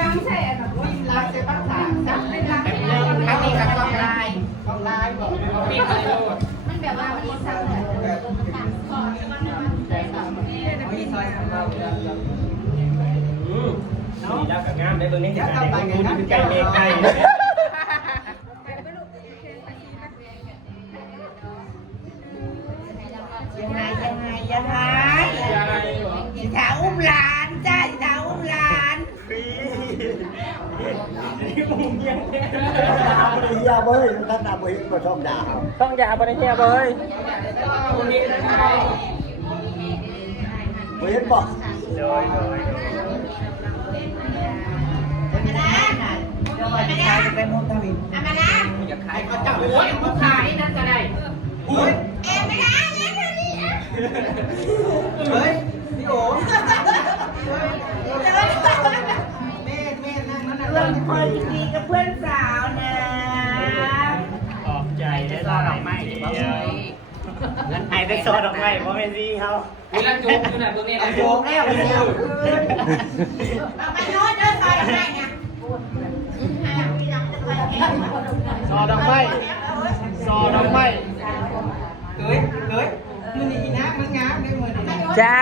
ยังใช่อ่ะวิ่งลายใช่ปะสามจับไม่ได้ครั้งนี้กับกองลายบอกปีกเลยมันแบบว่าวันนี้ซ้ำเลยนี่แล้วกับงามได้เบอร์นี้จะได้คุณเป็นไก่เมฆไก่ยังไงอีสาวอุ้มหลานจ้าอีสาวอุ้มหลานนี่มุมยังแค่ยาเบยตั้งแต่เบยก็ช่องยาต้องยาบริเฮียเบยเบยบอกโดยเป็นมุกทวินอามานะอยากขายก็จับหัวมุกขายนั่นก็ได้เฮ้ยเอ็มไม่ได้ยังไงเฮ้ยพี่โอ๋เม่นั่งนั่นน่ะเรื่องคอยดีกับเพื่อนสาวนะขอบใจได้ซอดอกไม้เดียวงั้นไอ้ได้ซอดอกไม้เพราะไม่ซีเขาเวลาจุกอยู่ไหนตรงนี้นะจุกแล้วขึ้นไปโน้ตเดินซอยได้ไงซอดอกไม้ซอดอกไม้เฮ้ยมันนี่นะมันงามได้หมดจ้า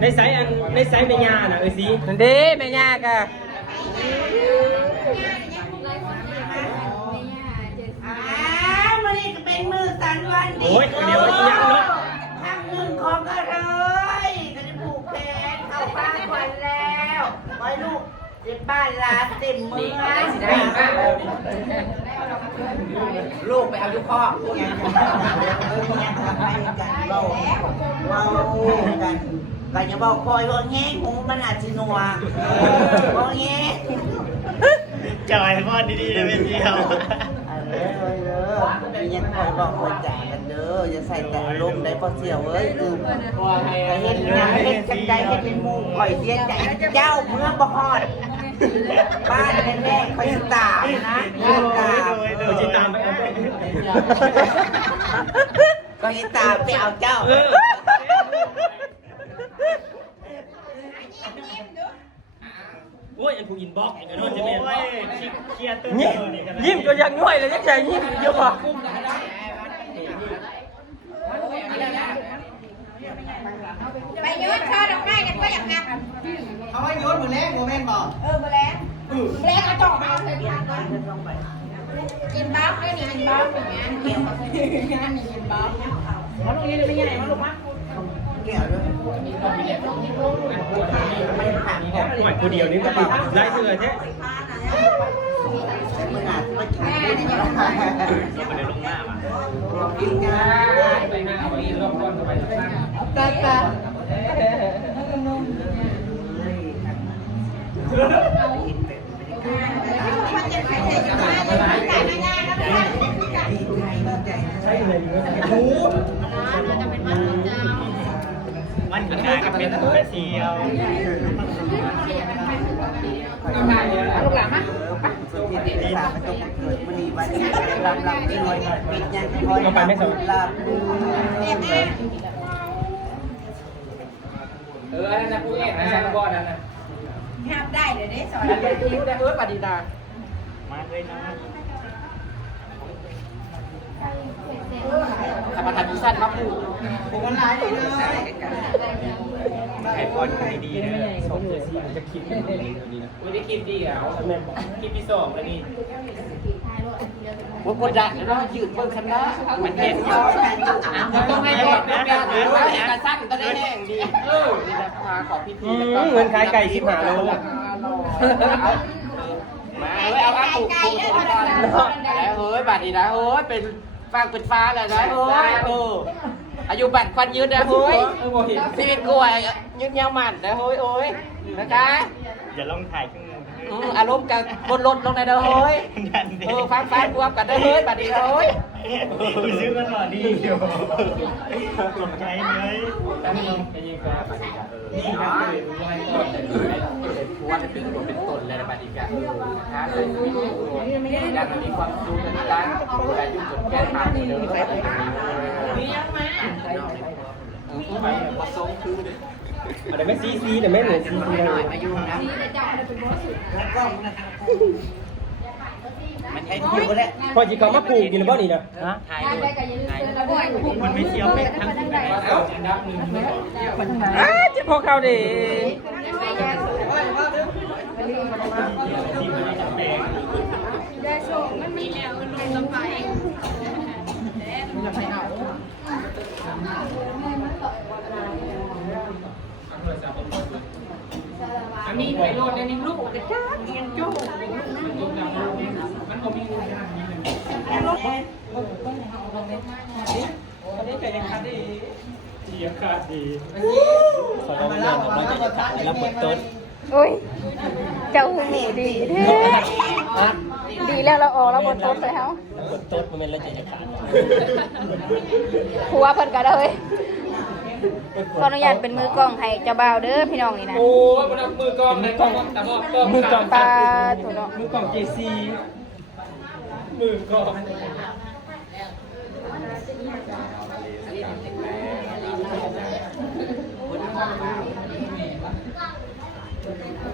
ในไซส์แม่ย่าน่ะเอ้ยสินั่นดิแม่ย่ากะมันนี่ก็เป็นมือสันวันดีโอ้ยเดี๋ยวยังเนาะครั้งหนึ่งของก็เลยก็จะผูกแขนเข้าบ้านควันแล้วไว้ลูกเต็มบ้านลาเต็มเมืองลูกไปเอายุคข้อกันก็จะบอกคอยว่าแง่หูมันอาจจะนัวว่าแง่จอยพ่อดีๆเลยเป็นเดียวยังคอยบอกคอยจ่ากันเด้ออย่าใส่แต่ลมได้พอเสียวเอ้ยเห็นงานเห็นจังใจเห็นเป็นมูคอยเสียใจเจ้าเมื่อบ่ฮอดบ้านแม่คอยตามนะคอยตามก็ยิตามไปเอาเจ้าโอ้ยอันผู้อินบ็อกซ์อย่างนั้นจะเป็นเคลียร์ตัวยิ้มก็ยังง่อยเลยยังใจยิ้มเยอะกว่าไปยืดช่อดอกไม้กันก็อยากนับเขาให้ยศมือแรกโมเมนต์บอกมือแรงเอาจ่อมาเลยกินบ้าไม่มีกินบ้าอย่างเงี้ยเกี่ยวกับงานมีกินบ้าเขาลงนี้เลยไม่ใหญ่มาลงมาเกี่ยวด้วยหมายผู้เดียวนี่ก็ติดไล่เสือใช่มึงอาจมากินได้ยังไงไม่ได้ลงหน้ามากินงาไปงานเอาอีกรอบก่อนไปตาตาใช่เลยมันขนาดกับเป็นตัวเสียวลูกหลานมั้ยดีสามต้องเกิดมันดีวันลำที่ลอยปิดยังคอยลำนั่นนะผู้เอกนะช่างบอลนั่นนะห้ามได้เลยได้สอนยิ้มได้ปฏิดามาเลยนะขับมาทันดูสั้นครับผู้ผมมันร้ายเลยไอพอนใครดีนะสองเลยสิมันจะคิดดีนะไม่ได้คิดดีอ่ะแม่บอกคิดที่สองแล้วนี่ว่าคนดังแล้วยืดเบิ้งคันละมันเห็นต้องให้บอกนะการสร้างต้องได้แห้งดีนี่นะพาขอพิธีเงินขายไก่15 โลมาเอาปลูกแล้วเฮ้ยบัตรดีนะเฮ้ยเป็นฟางเป็นฟ้าเลยนะเฮ้ยอายุบัตรควันยืดนะเฮ้ยชีวิตกล้วยยืดยาวมันนะเฮ้ยโอ้ยนะคะ อย่าลองถ่ายขึ้นอารมณ์กับบนรถลงในเด้อเฮ้ยฟังควบกันเด้อเฮ้ยบัดนี้เฮ้ย กูซื้อกันหน่อยดีอยู่ตกใจเลยตั้งลงไปยิงกระปาดิกานี่นะเลยมึงให้ต้นเป็นพวนเป็นตัวเป็นต้นเลยปาดิกาถ้าเลยอยากมีความรู้ในการแต่ยุ่งกับแก้ทางเดิมนี่ยังมาไปผสมคืออะไรไม่ซีแต่ไม่เหมือนซีเลยอายุนะมันใช้ที่อยู่แล้วพอจีเขามาปลูกกินบ้านี่นะถ่ายมันไม่เชียวเป็นทั้งคู่เลยอันดับหนึ่งจะพอเข้าดิได้โชคมันมีแล้วมันลงไปจะไปเอาอันนี้ไปโลดในนี้ลูกกระจ้าเอียงโจ้มันก็มีอะไรนี้เลยอันนี้เป็นคดีเสียคดีขอรับเรื่องของเราจะรับบทต้น อุ้ยเจ้าหูดีแท้ดีแล้วเราออกแล้วบนโต๊ะเลยเฮา บทต้นมันเป็นแล้วจะขาด ผัวเพิ่นก็เลยขออนุญาตเป็นมือกล้องให้เจ้าบ่าวเด้อพี่น้องนี่นะ โอ้ยมันมือกองในกองแต่ว่ากองมือกอง ปลาถูกเนาะ มือกองเจซีมือกอง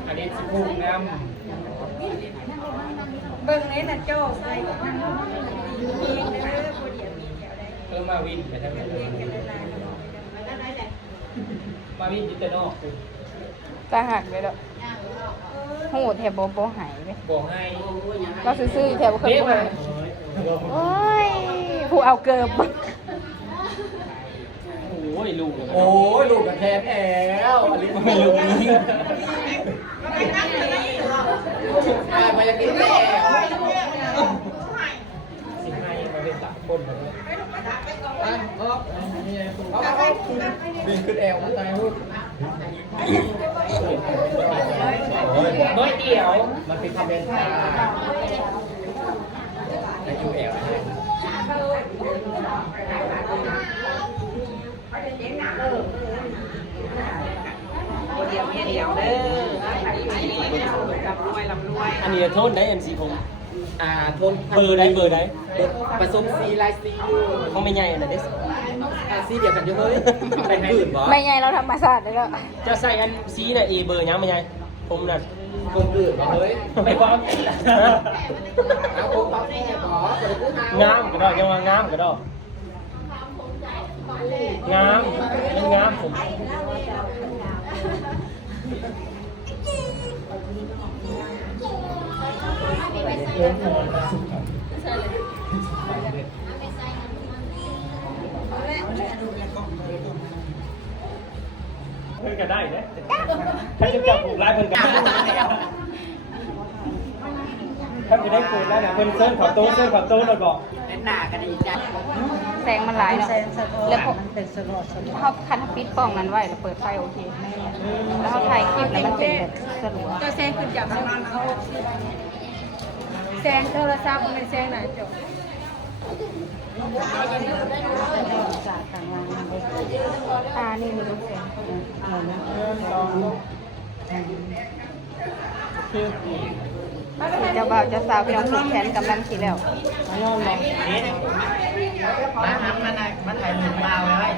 อันนี้สิพุงน้ำ เบิ่งนี้น่ะโจ้ใส่ มาวินไปทางไหนมาวินจิตนอก ตาหักเลยดอกหูแถบบ่หายเด้ บอกให้ เราซื่อๆแถบบ่เคยบ่เลยโอ้ยผู้เอาเกิบ โอ้ยลูกโอ้ยลูกกับแทนแอลอันนี้ไม่ลูกนี้มาอย่างนี้แล้วสิให้มาเป็น3 คนแบบนี้บินขึ้นแอลตายหุ้นน้อยเดียวมันเป็นคอมเมนต์ในยูแอลอันนี้โทษได้ MC ผมโทษเบอร์ได้ผสมซีลายซีเขาไม่ใหญ่นะเด็กซีเดียวกันเยอะเลยเป็นผื่นบ่ ไม่ไงเราธรรมศาสตร์เลยก็ จะใส่อันซีน่ะเบอร์ยังไม่ใหญ่ผมน่ะคนอื่นบ่เฮ้ยไม่พร้อมเอาผมปั๊บแน่บ่งามก็ได้ยังว่างามก็ได้งามเป็นงามผมเพิ่นก็ได้เนี่ยถ้าจะจับผูกร้ายเพิ่นก็ได้ถ้าจะได้ผูกร้ายเนี่ยเพิ่นเซิร์ฟขอโต้เลยบอกเป็นหน้าก็ดีใจ แสงมันหลายเนาะแล้วพอเขาคันปิดกล้องนั้นไว้แล้วเปิดไฟโอเคแล้วเขาถ่ายคลิปแล้วมันเป็นแบบสลัว ก็แซงขึ้นจับแซงโทรศัพท์มันเป็นแซงไหนจบ นี่มีลูกแสงเจ้าบ่าวเจ้าสาวพี่น้องผูกแขนกำลังสิแล้ว มันถ่ายรูปมาไว้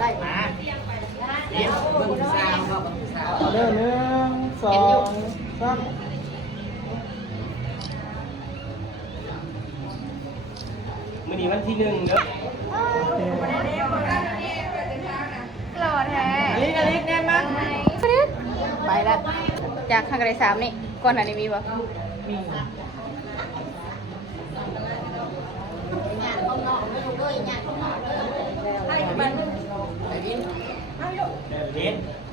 ได้มาเบิ่งสาวครับสาว เริ่ม1 2 3มื้อนี้วันที่1เด้อ หล่อแท้อลิกแน่มั้งไปแล้วจากข้างกระได3นี่ก่อนหน้านี้มีบ่มี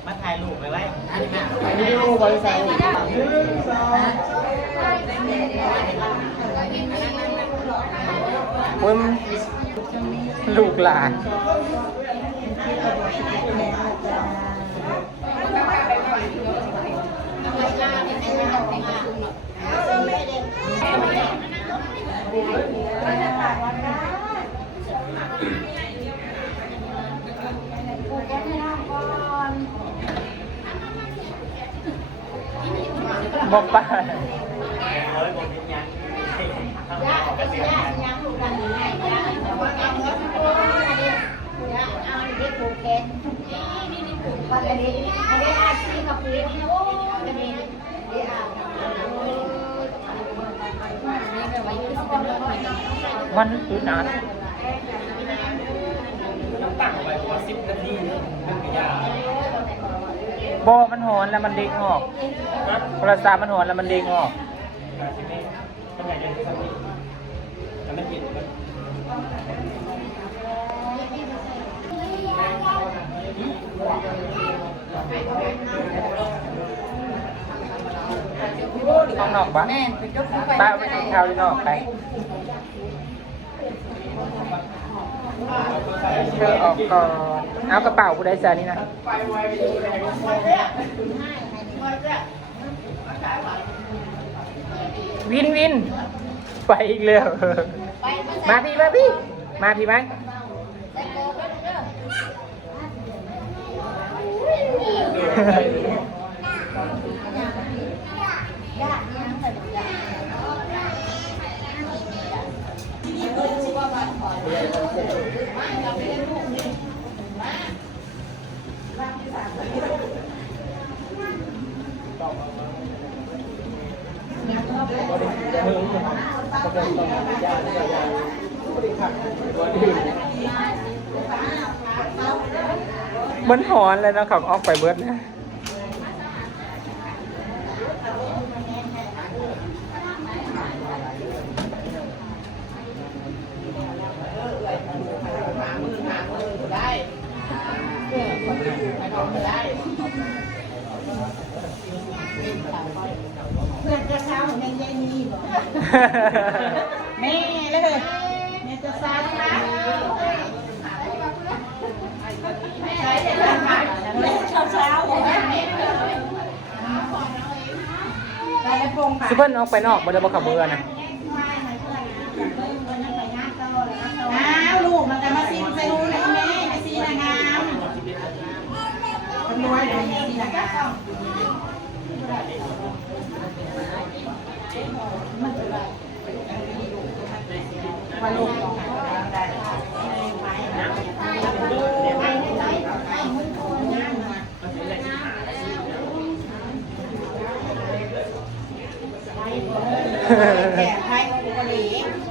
มาถ่ายรูปไปไว้ วิดีโอบริษัทลูกหลาน บอกไป มันอึดอัด ตั้งไว้ประมาณ10 นาทีมันก็ยาว บอมันหอนแล้วมันเด้งออกโทรศัพท์มันหอนแล้วมันเด้งออก ที่นี่มันอยากจะทำนี่แต่มันเห็นมัน ข้างนอกปะไปเอาไปกินข้าวที่นอกไปเธอออกก่อนเอากระเป๋าผู้ใดใส่นี่นะวินวินไปอีกแล้วมาพี่มาพี่มาพี่ไหมมันหอนเลยนะขับออกไปเบิร์ดนะเพื่อนจะเช้าของแม่ยายนี่บอกแม่เลยแม่จะซานะเช้าซิเบิ้ลออกไปนอกบ่ได้บ่ขับเรือนะ อ้าวลูกมันจะมาซีนใส่ลูกนะแม่มาซีนงามคนรวยเลยซีนงามมาลูก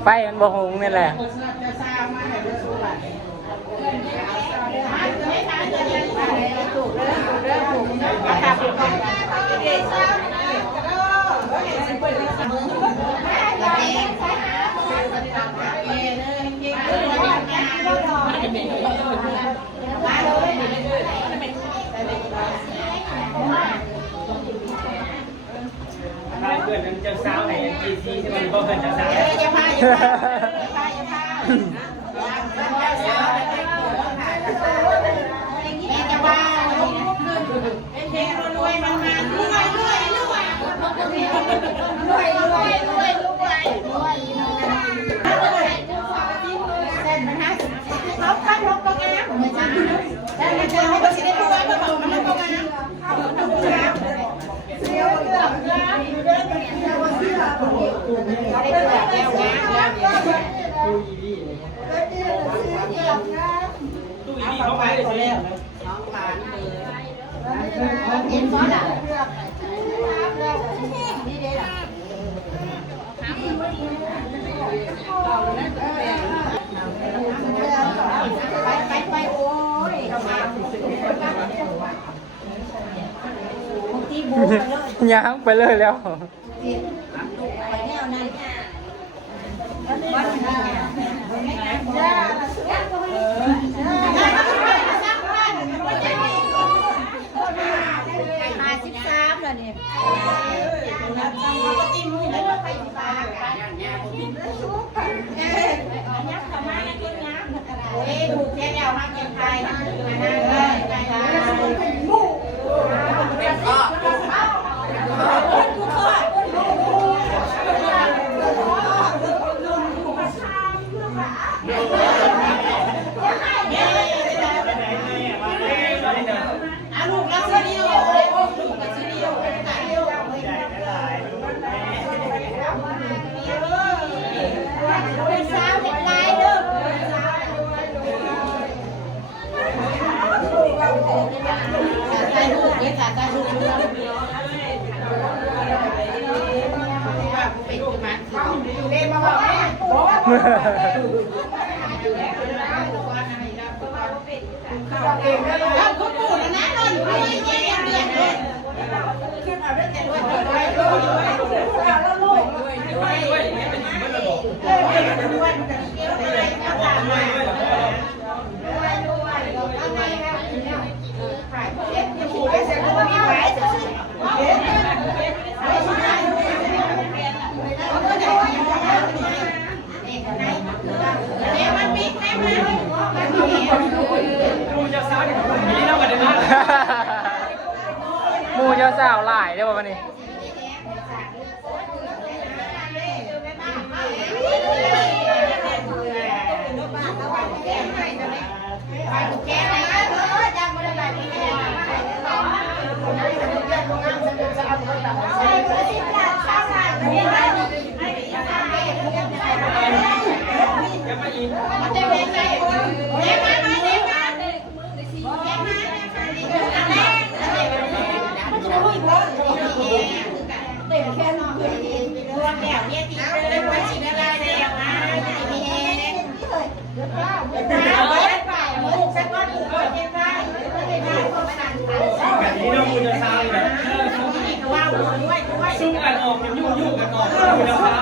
ไฟมันบ่หงนี่แหละเพื่อนนั้นจะสาวไหนจีซีที่มันก็เพื่อนจะสาว อย่าพาอย่าพาอย่าพาอย่าพาแม่จะว่าเป็นเพลงรวยมันมารวยรวยรวยรวยรวยรวยรวยเส้นมันฮะลบกันลบกันนะผมจะแต่มันจะให้ภาษีได้รวยมันบอกมันลบกันนะเสียวเรื่องตู้อีเข้าไปเลย เห็นก้อนอ่ะไปโอ้ยที่บูไปเลย ย่างไปเลยแล้ว ไปแนวนั้น53แล้วนี่ถูกแค่เดียวมาเก็บไทยนะเลย ลูกเลยจ้าลูกเป็นมันเล่นมาบอกแม่แล้วคุณปู่นะนอนด้วยเย็นเดือดเลยขึ้นมาได้ด้วยหมูเจ้าสาวหลายได้ป่ะวันนี้ซุ่มกันออกยุ่งกันออกแล้วครับ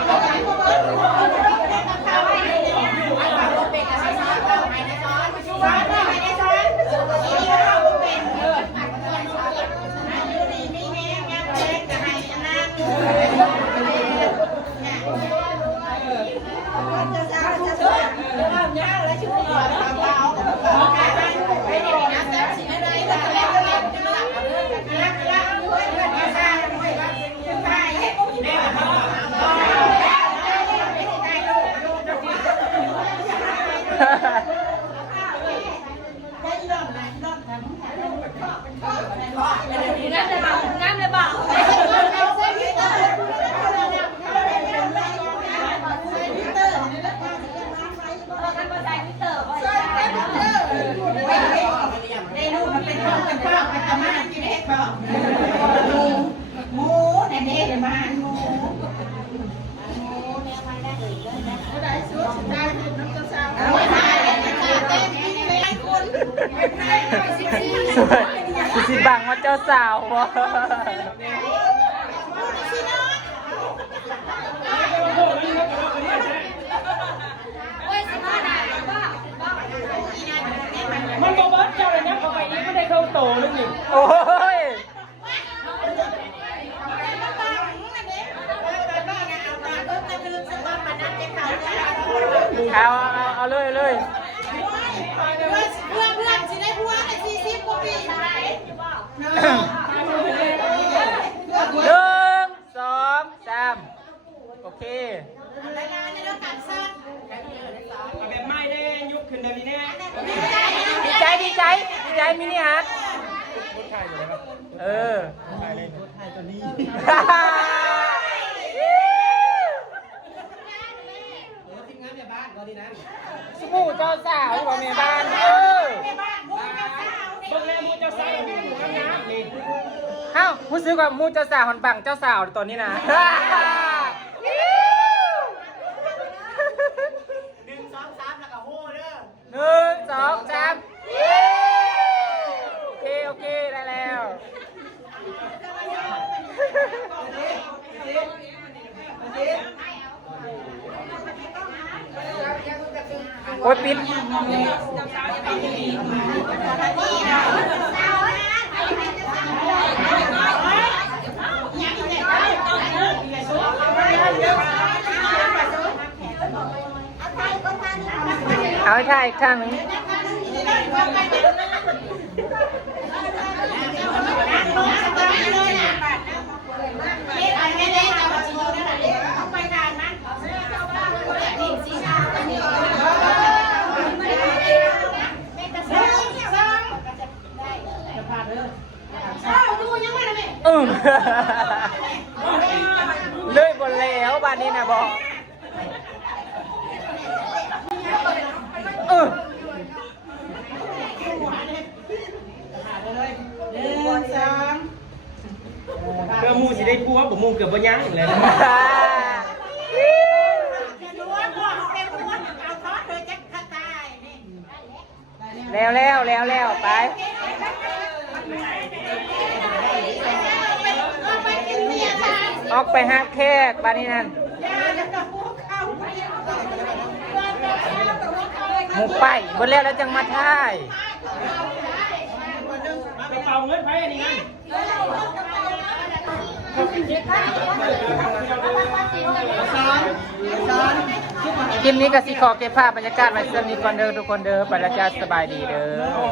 สิบังว่าเจ้าสาววะมันก็วัดเจ้าเลยนะเขาไปนี้ไม่ได้เข้าโตนึกหนึ่งโอ้ยเอาเลยเพื่อนสิได้ผัวใน40 กว่าปีไหน1 2 3โอเคแบบไม่ได้ยุบขึ้นแบบนี้แน่ดีใจมินิฮาร์ดถ่ายเลยถ่ายตัวนี้สมูเจ้าสาวอยู่กับแม่บ้านเบิ่งแลมูเจ้าสาวมีหมูกันน้ำนี่เอ้าผู้ซื้อกับมูเจ้าสาวหันบังเจ้าสาวตอนนี้นะ1 2 3แล้วก็โหเด้อ1 2 3โอเคได้แล้วโอ้ยปิดเอาให้ถ่ายอีกข้างหนึ่งเลยบนแล้วบ้านนี้นะบอก1 2 กือบบ่ยั้งเลยนะ แล้วไปออกไปฮักแขกบ้านนี้นั่นหมูไปบนแล้วจังมาท่าย ไปเป่าเงินไผอันนี้งั้น คลิปนี้ก็สิขอเก็บภาพบรรยากาศไว้สำหรับนี้ก่อนเด้อทุกคนเด้อไปแล้วจ้าสบายดีเด้อ